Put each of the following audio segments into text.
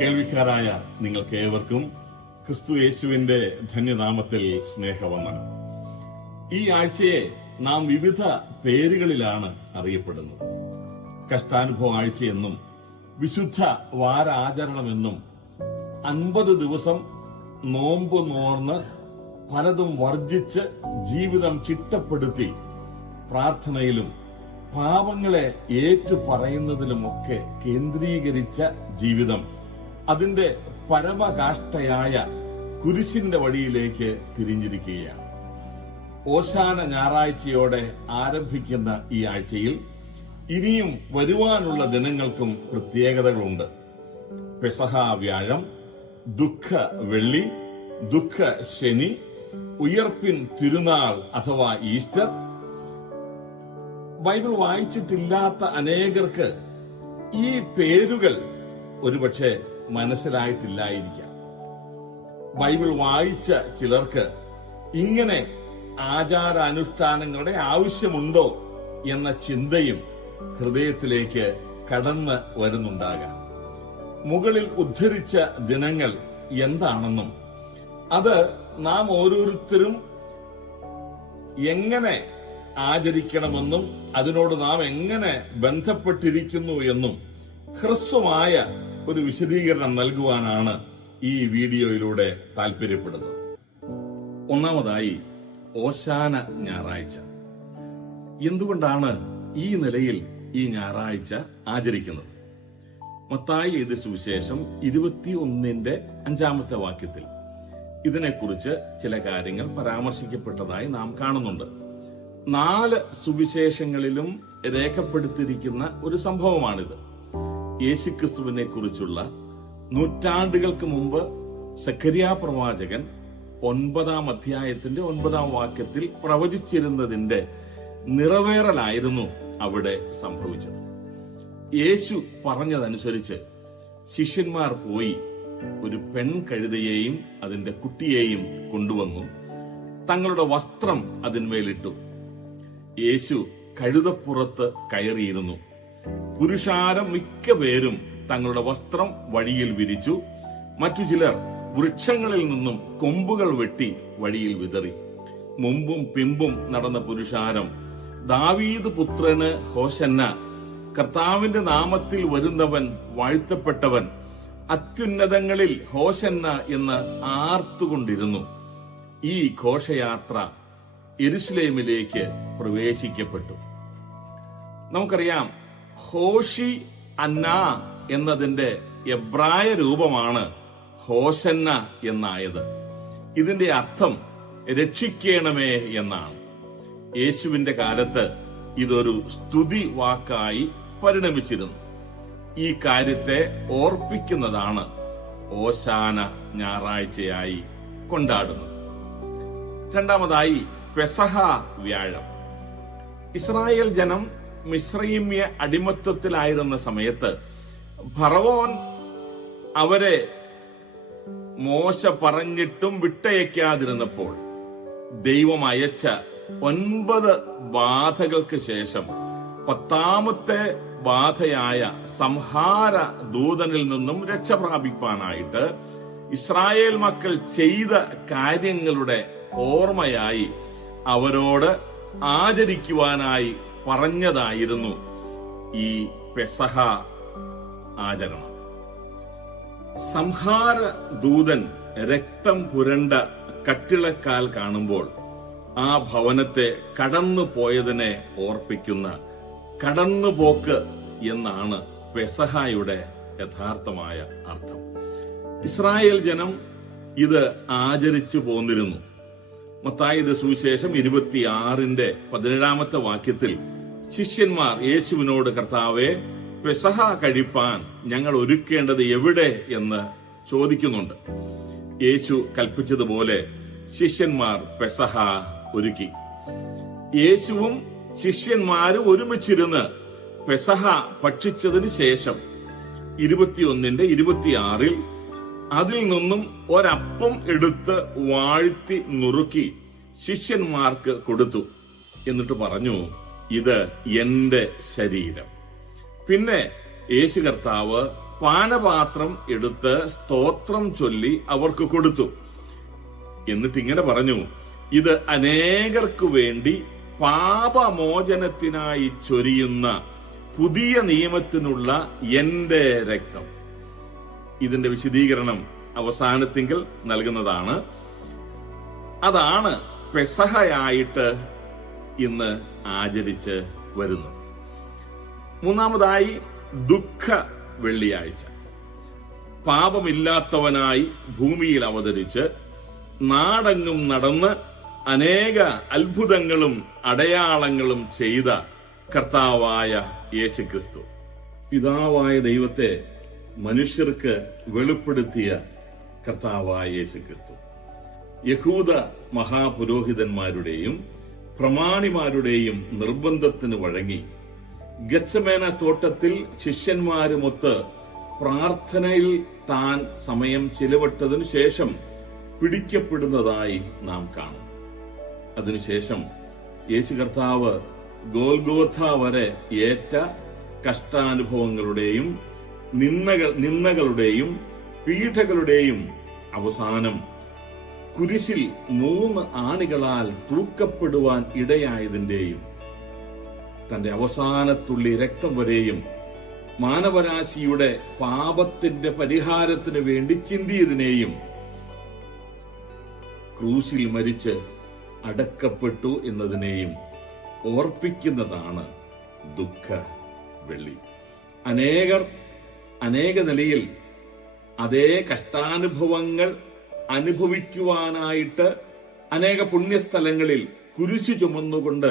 കേൾവിക്കാരായ നിങ്ങൾക്ക് ഏവർക്കും ക്രിസ്തു യേശുവിന്റെ ധന്യനാമത്തിൽ സ്നേഹവന്ദനം. ഈ ആഴ്ചയെ നാം വിവിധ പേരുകളിലാണ് അറിയപ്പെടുന്നത്. കഷ്ടാനുഭവ ആഴ്ചയെന്നും വിശുദ്ധ വാരാചരണമെന്നും 50 ദിവസം നോമ്പ് നോർന്ന് പലതും വർജിച്ച് ജീവിതം ചിട്ടപ്പെടുത്തി പ്രാർത്ഥനയിലും പാപങ്ങളെ ഏറ്റുപറയുന്നതിലുമൊക്കെ കേന്ദ്രീകരിച്ച ജീവിതം അതിന്റെ പരമകാഷ്ഠയായ കുരിശിന്റെ വഴിയിലേക്ക് തിരിഞ്ഞിരിക്കുകയാണ്. ഓശാന ഞായറാഴ്ചയോടെ ആരംഭിക്കുന്ന ഈ ആഴ്ചയിൽ ഇനിയും വരുവാനുള്ള ദിനങ്ങൾക്കും പ്രത്യേകതകളുണ്ട്. പെസഹ വ്യാഴം, ദുഃഖ വെള്ളി, ദുഃഖ ശനി, ഉയർപ്പിൻ തിരുനാൾ അഥവാ ഈസ്റ്റർ. ബൈബിൾ വായിച്ചിട്ടില്ലാത്ത അനേകർക്ക് ഈ പേരുകൾ ഒരുപക്ഷെ മനസ്സിലായിട്ടില്ലായിരിക്കാം. ബൈബിൾ വായിച്ച ചിലർക്ക് ഇങ്ങനെ ആചാരാനുഷ്ഠാനങ്ങളുടെ ആവശ്യമുണ്ടോ എന്ന ചിന്തയും ഹൃദയത്തിലേക്ക് കടന്ന് വരുന്നുണ്ടാകാം. മുകളിൽ ഉദ്ധരിച്ച ദിനങ്ങൾ എന്താണെന്നും അത് നാം ഓരോരുത്തരും എങ്ങനെ ആചരിക്കണമെന്നും അതിനോട് നാം എങ്ങനെ ബന്ധപ്പെട്ടിരിക്കുന്നു എന്നും ഹ്രസ്വമായ ഒരു വിശദീകരണം നൽകുവാനാണ് ഈ വീഡിയോയിലൂടെ താല്പര്യപ്പെടുന്നത്. ഒന്നാമതായി ഓശാന ഞായറാഴ്ച. എന്തുകൊണ്ടാണ് ഈ നിലയിൽ ഈ ഞായറാഴ്ച ആചരിക്കുന്നത്? മത്തായി എഴുതിയ സുവിശേഷം 21:5 വാക്യത്തിൽ ഇതിനെക്കുറിച്ച് ചില കാര്യങ്ങൾ പരാമർശിക്കപ്പെട്ടതായി നാം കാണുന്നുണ്ട്. 4 സുവിശേഷങ്ങളിലും രേഖപ്പെടുത്തിയിരിക്കുന്ന ഒരു സംഭവമാണിത്. യേശുക്രിസ്തുവിനെ കുറിച്ചുള്ള നൂറ്റാണ്ടുകൾക്ക് മുമ്പ് സഖരിയ പ്രവാചകൻ 9 അധ്യായത്തിന്റെ 9 വാക്യത്തിൽ പ്രവചിച്ചിരുന്നതിന്റെ നിറവേറലായിരുന്നു അവിടെ സംഭവിച്ചത്. യേശു പറഞ്ഞതനുസരിച്ച് ശിഷ്യന്മാർ പോയി ഒരു പെൺകഴുതയെയും അതിന്റെ കുട്ടിയെയും കൊണ്ടുവന്നു തങ്ങളുടെ വസ്ത്രം അതിന്മേലിട്ടു. യേശു കഴുതപ്പുറത്ത് കയറിയിരുന്നു. പുരുഷാരം മിക്ക പേരും തങ്ങളുടെ വസ്ത്രം വഴിയിൽ വിരിച്ചു. മറ്റു ചിലർ വൃക്ഷങ്ങളിൽ നിന്നും കൊമ്പുകൾ വെട്ടി വഴിയിൽ വിതറി. മുമ്പും പിമ്പും നടന്ന പുരുഷാരം ദാവീദ് പുത്രന് ഹോശന്ന, കർത്താവിന്റെ നാമത്തിൽ വരുന്നവൻ വാഴ്ത്തപ്പെട്ടവൻ, അത്യുന്നതങ്ങളിൽ ഹോശന്ന എന്ന് ആർത്തുകൊണ്ടിരുന്നു. ഈ ഘോഷയാത്ര യെരുശലേമിലേക്ക് പ്രവേശിക്കപ്പെട്ടു. നമുക്കറിയാം, ഹോഷി അന്ന എന്നതിന്റെ എബ്രായ രൂപമാണ് ഹോശന്ന എന്നായത്. ഇതിന്റെ അർത്ഥം രക്ഷിക്കണമേ എന്നാണ്. യേശുവിന്റെ കാലത്ത് ഇതൊരു സ്തുതി വാക്കായി പരിണമിച്ചിരുന്നു. ഈ കാര്യത്തെ ഓർപ്പിക്കുന്നതാണ് ഓശാന ഞായറാഴ്ചയായി കൊണ്ടാടുന്നത്. രണ്ടാമതായി പെസഹ വ്യാഴം. ഇസ്രായേൽ ജനം മിസ്രയീമ്യ അടിമത്വത്തിലായിരുന്ന സമയത്ത് ഫറവോൻ അവരെ മോശ പറഞ്ഞിട്ടും വിട്ടയക്കാതിരുന്നപ്പോൾ ദൈവം അയച്ച 9 ബാധകൾക്ക് ശേഷം 10ാമത്തെ ബാധയായ സംഹാര ദൂതനിൽ നിന്നും രക്ഷ പ്രാപിപ്പാനായിട്ട് ഇസ്രായേൽ മക്കൾ ചെയ്ത കാര്യങ്ങളുടെ ഓർമ്മയായി അവരോട് ആചരിക്കുവാനായി പറഞ്ഞതായിരുന്നു ഈ പെസഹ ആചരണം. സംഹാര ദൂതൻ രക്തം പുരണ്ട കട്ടിളക്കാൽ കാണുമ്പോൾ ആ ഭവനത്തെ കടന്നു പോയതിനെ ഓർപ്പിക്കുന്ന കടന്നുപോക്ക് എന്നാണ് പെസഹയുടെ യഥാർത്ഥമായ അർത്ഥം. ഇസ്രായേൽ ജനം ഇത് ആചരിച്ചു പോന്നിരുന്നു. മത്തായിയുടെ സുവിശേഷം 26:17 വാക്യത്തിൽ ശിഷ്യന്മാർ യേശുവിനോട്, കർത്താവേ, പെസഹ കഴിപ്പാൻ ഞങ്ങൾ ഒരുക്കേണ്ടത് എവിടെ എന്ന് ചോദിക്കുന്നുണ്ട്. യേശു കൽപ്പിച്ചതുപോലെ ശിഷ്യന്മാർ പെസഹ ഒരുക്കി. യേശുവും ശിഷ്യന്മാരും ഒരുമിച്ചിരുന്ന് പെസഹ ഭക്ഷിച്ചതിന് ശേഷം 21:26 അതിൽ നിന്നും ഒരപ്പം എടുത്ത് വാഴ്ത്തി നുറുക്കി ശിഷ്യന്മാർക്ക് കൊടുത്തു. എന്നിട്ട് പറഞ്ഞു, ഇത് എന്റെ ശരീരം. പിന്നെ യേശു കർത്താവ് പാനപാത്രം എടുത്ത് സ്തോത്രം ചൊല്ലി അവർക്ക് കൊടുത്തു. എന്നിട്ട് ഇങ്ങനെ പറഞ്ഞു, ഇത് അനേകർക്കു വേണ്ടി പാപമോചനത്തിനായി ചൊരിയുന്ന പുതിയ നിയമത്തിനുള്ള എന്റെ രക്തം. ഇതിന്റെ വിശദീകരണം അവസാനത്തിങ്കൽ നൽകുന്നതാണ്. അതാണ് പെസഹയായിട്ട് ഇന്ന് ആചരിച്ച് വരുന്നത്. മൂന്നാമതായി ദുഃഖ വെള്ളിയാഴ്ച. പാപമില്ലാത്തവനായി ഭൂമിയിൽ അവതരിച്ച് നാടെങ്ങും നടന്ന് അനേക അത്ഭുതങ്ങളും അടയാളങ്ങളും ചെയ്ത കർത്താവായ യേശുക്രിസ്തു, പിതാവായ ദൈവത്തെ മനുഷ്യർക്ക് വെളിപ്പെടുത്തിയ കർത്താവായ യേശുക്രിസ്തു, യഹൂദ മഹാപുരോഹിതന്മാരുടെയും പ്രമാണിമാരുടെയും നിർബന്ധത്തിന് വഴങ്ങി ഗത്സമേന തോട്ടത്തിൽ ശിഷ്യന്മാരുമൊത്ത് പ്രാർത്ഥനയിൽ താൻ സമയം ചിലവിട്ടതിനു ശേഷം പിടിക്കപ്പെടുന്നതായി നാം കാണും. അതിനുശേഷം യേശു കർത്താവ് ഗോൽഗോഥ വരെ ഏറ്റ കഷ്ടാനുഭവങ്ങളുടെയും നിന്ദകളുടെയും പീഡകളുടെയും അവസാനം കുരിശിൽ 3 ആണികളാൽ തൂക്കപ്പെടുവാൻ ഇടയായതിന്റെയും തന്റെ അവസാനത്തുള്ളി രക്തം വരെയും മാനവരാശിയുടെ പാപത്തിന്റെ പരിഹാരത്തിനു വേണ്ടി ചിന്തിയതിനെയും ക്രൂശിൽ മരിച്ച് അടക്കപ്പെട്ടു എന്നതിനെയും ഓർപ്പിക്കുന്നതാണ് ദുഃഖ വെള്ളി. അനേക നിലയിൽ അതേ കഷ്ടാനുഭവങ്ങൾ അനുഭവിക്കുവാനായിട്ട് അനേക പുണ്യസ്ഥലങ്ങളിൽ കുരിശു ചുമന്നുകൊണ്ട്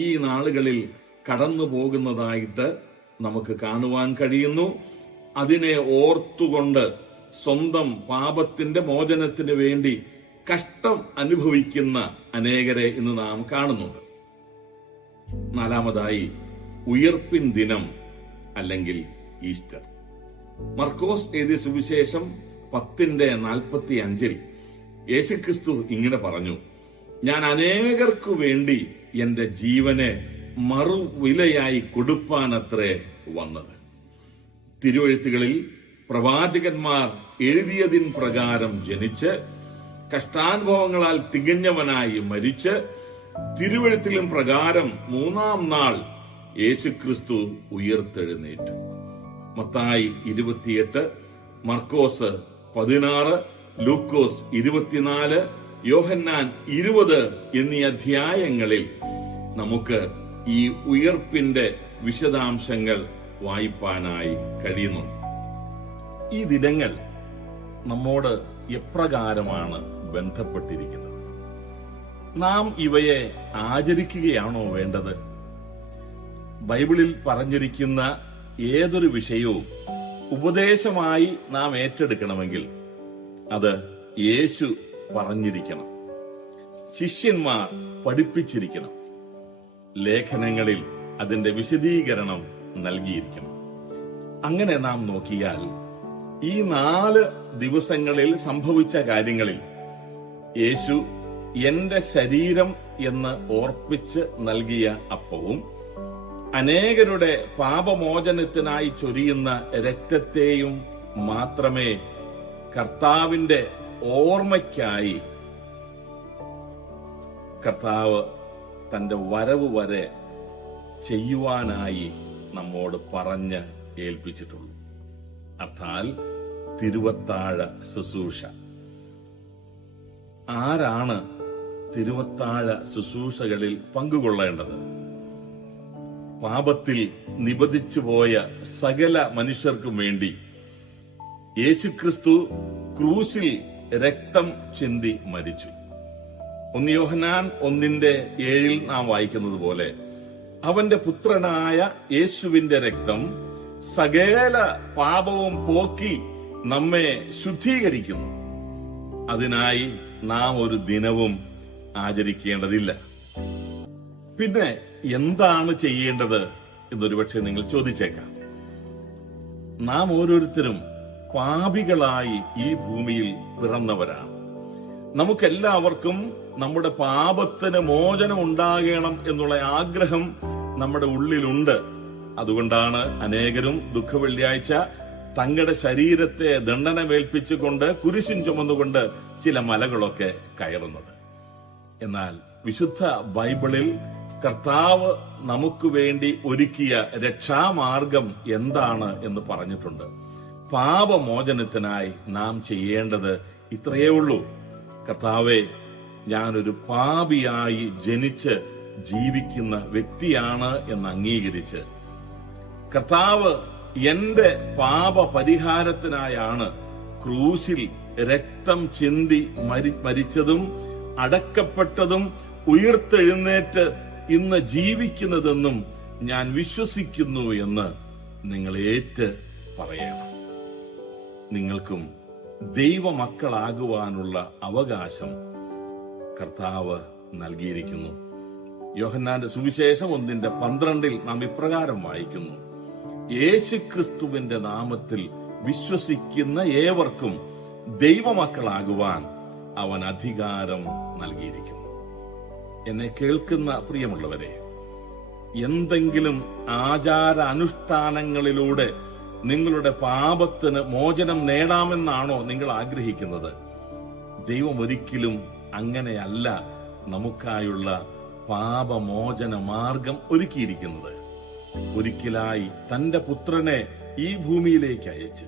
ഈ നാളുകളിൽ കടന്നു പോകുന്നതായിട്ട് നമുക്ക് കാണുവാൻ കഴിയുന്നു. അതിനെ ഓർത്തുകൊണ്ട് സ്വന്തം പാപത്തിന്റെ മോചനത്തിന് വേണ്ടി കഷ്ടം അനുഭവിക്കുന്ന അനേകരെ ഇന്ന് നാം കാണുന്നുണ്ട്. നാലാമതായി ഉയർപ്പിൻ ദിനം അല്ലെങ്കിൽ ഈസ്റ്റർ. മർക്കോസ് എഴുതിയ സുവിശേഷം 10:45 യേശുക്രിസ്തു ഇങ്ങനെ പറഞ്ഞു, ഞാൻ അനേകർക്കു വേണ്ടി എന്റെ ജീവനെ മറുവിലയായി കൊടുപ്പാനത്രേ വന്നത്. തിരുവെഴുത്തുകളിൽ പ്രവാചകന്മാർ എഴുതിയതിൻ പ്രകാരം ജനിച്ച് കഷ്ടാനുഭവങ്ങളാൽ തികഞ്ഞവനായി മരിച്ച് തിരുവെഴുത്തിലും പ്രകാരം 3-ാം നാൾ യേശുക്രിസ്തു ഉയർത്തെഴുന്നേറ്റു. മത്തായി 28, മർക്കോസ് 16, ലൂക്കോസ് 24, യോഹന്നാൻ 20 എന്നീ അധ്യായങ്ങളിൽ നമുക്ക് ഈ ഉയർപ്പിന്റെ വിശദാംശങ്ങൾ വായിപ്പാനായി കഴിയുന്നു. ഈ ദിനങ്ങൾ നമ്മോട് എപ്രകാരമാണ് ബന്ധപ്പെട്ടിരിക്കുന്നത്? നാം ഇവയെ ആചരിക്കുകയാണോ വേണ്ടത്? ബൈബിളിൽ പറഞ്ഞിരിക്കുന്ന ഏതൊരു വിഷയവും ഉപദേശമായി നാം ഏറ്റെടുക്കണമെങ്കിൽ അത് യേശു പറഞ്ഞിരിക്കണം, ശിഷ്യന്മാർ പഠിപ്പിച്ചിരിക്കണം, ലേഖനങ്ങളിൽ അതിന്റെ വിശദീകരണം നൽകിയിരിക്കണം. അങ്ങനെ നാം നോക്കിയാൽ ഈ 4 ദിവസങ്ങളിൽ സംഭവിച്ച കാര്യങ്ങളിൽ യേശു എന്റെ ശരീരം എന്ന് ഓർപ്പിച്ച് നൽകിയ അപ്പവും അനേകരുടെ പാപമോചനത്തിനായി ചൊരിയുന്ന രക്തത്തെയും മാത്രമേ കർത്താവിന്റെ ഓർമ്മയ്ക്കായി കർത്താവ് തന്റെ വരവ് വരെ ചെയ്യുവാനായി നമ്മോട് പറഞ്ഞ് ഏൽപ്പിച്ചിട്ടുള്ളൂ. അർത്ഥാൽ തിരുവത്താഴ ശുശ്രൂഷ. ആരാണ് തിരുവത്താഴ ശുശ്രൂഷകളിൽ പങ്കുകൊള്ളേണ്ടത്? പാപത്തിൽ നിബന്ധിച്ചുപോയ സകല മനുഷ്യർക്കും വേണ്ടി യേശുക്രിസ്തു ക്രൂശിൽ രക്തം ചിന്തി മരിച്ചു. 1 യോഹന്നാൻ 1:7 നാം വായിക്കുന്നത് പോലെ അവന്റെ പുത്രനായ യേശുവിന്റെ രക്തം സകല പാപവും പോക്കി നമ്മെ ശുദ്ധീകരിക്കുന്നു. അതിനായി നാം ഒരു ദിനവും ആചരിക്കേണ്ടതില്ല. പിന്നെ എന്താണ് ചെയ്യേണ്ടത് എന്നൊരുപക്ഷെ നിങ്ങൾ ചോദിച്ചേക്കാം. നാം ഓരോരുത്തരും പാപികളായി ഈ ഭൂമിയിൽ പിറന്നവരാണ്. നമുക്കെല്ലാവർക്കും നമ്മുടെ പാപത്തിന് മോചനം ഉണ്ടാകണം എന്നുള്ള ആഗ്രഹം നമ്മുടെ ഉള്ളിലുണ്ട്. അതുകൊണ്ടാണ് അനേകരും ദുഃഖവെള്ളിയാഴ്ച തങ്ങളുടെ ശരീരത്തെ ദണ്ഡനമേൽപ്പിച്ചുകൊണ്ട് കുരിശും ചുമന്നുകൊണ്ട് ചില മലകളൊക്കെ കയറുന്നത്. എന്നാൽ വിശുദ്ധ ബൈബിളിൽ കർത്താവ് നമുക്ക് വേണ്ടി ഒരുക്കിയ രക്ഷാമാർഗം എന്താണ് എന്ന് പറഞ്ഞിട്ടുണ്ട്. പാപമോചനത്തിനായി നാം ചെയ്യേണ്ടത് ഇത്രയേ ഉള്ളൂ. കർത്താവെ, ഞാനൊരു പാപിയായി ജനിച്ച് ജീവിക്കുന്ന വ്യക്തിയാണ് എന്ന് അംഗീകരിച്ച്, കർത്താവ് എന്റെ പാപ പരിഹാരത്തിനായാണ് ക്രൂശിൽ രക്തം ചിന്തി മരിച്ചതും അടക്കപ്പെട്ടതും ഉയിർത്തെഴുന്നേറ്റ് ഇന്ന് ജീവിക്കുന്നതെന്നും ഞാൻ വിശ്വസിക്കുന്നു എന്ന് നിങ്ങൾ ഏറ്റ് പറയണം. നിങ്ങൾക്കും ദൈവമക്കളാകുവാനുള്ള അവകാശം കർത്താവ് നൽകിയിരിക്കുന്നു. യോഹന്നാന്റെ സുവിശേഷം 1:12 നാം ഇപ്രകാരം വായിക്കുന്നു: യേശുക്രിസ്തുവിന്റെ നാമത്തിൽ വിശ്വസിക്കുന്ന ഏവർക്കും ദൈവമക്കളാകുവാൻ അവൻ അധികാരം നൽകിയിരിക്കുന്നു. എന്നെ കേൾക്കുന്ന പ്രിയമുള്ളവരെ, എന്തെങ്കിലും ആചാര അനുഷ്ഠാനങ്ങളിലൂടെ നിങ്ങളുടെ പാപത്തിന് മോചനം നേടാമെന്നാണോ നിങ്ങൾ ആഗ്രഹിക്കുന്നത്? ദൈവം ഒരിക്കലും അങ്ങനെയല്ല നമുക്കായുള്ള പാപമോചന മാർഗം ഒരുക്കിയിരിക്കുന്നത്. ഒരിക്കലായി തന്റെ പുത്രനെ ഈ ഭൂമിയിലേക്ക് അയച്ച്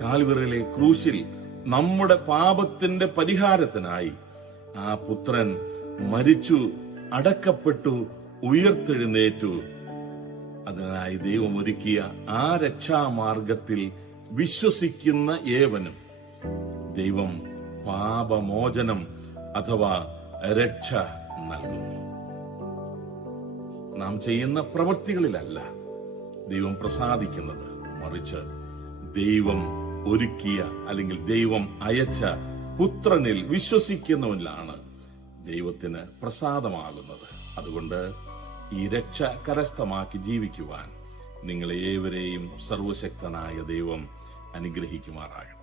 കാൽവറിയിലെ ക്രൂശിൽ നമ്മുടെ പാപത്തിന്റെ പരിഹാരത്തിനായി ആ പുത്രൻ മരിച്ചു, അടക്കപ്പെട്ടു, ഉയർത്തെഴുന്നേറ്റു. അതിനായി ദൈവം ഒരുക്കിയ ആ രക്ഷാമാർഗത്തിൽ വിശ്വസിക്കുന്ന ഏവനും ദൈവം പാപമോചനം അഥവാ രക്ഷ നൽകുന്നു. നാം ചെയ്യുന്ന പ്രവൃത്തികളിലല്ല ദൈവം പ്രസാദിക്കുന്നത്, മറിച്ച് ദൈവം ഒരുക്കിയ അല്ലെങ്കിൽ ദൈവം അയച്ച പുത്രനിൽ വിശ്വസിക്കുന്നവനിലാണ് ദൈവത്തിന് പ്രസാദമാകുന്നത്. അതുകൊണ്ട് ഈ രക്ഷ കരസ്ഥമാക്കി ജീവിക്കുവാൻ നിങ്ങളെ ഏവരെയും സർവശക്തനായ ദൈവം അനുഗ്രഹിക്കുമാറാകട്ടെ.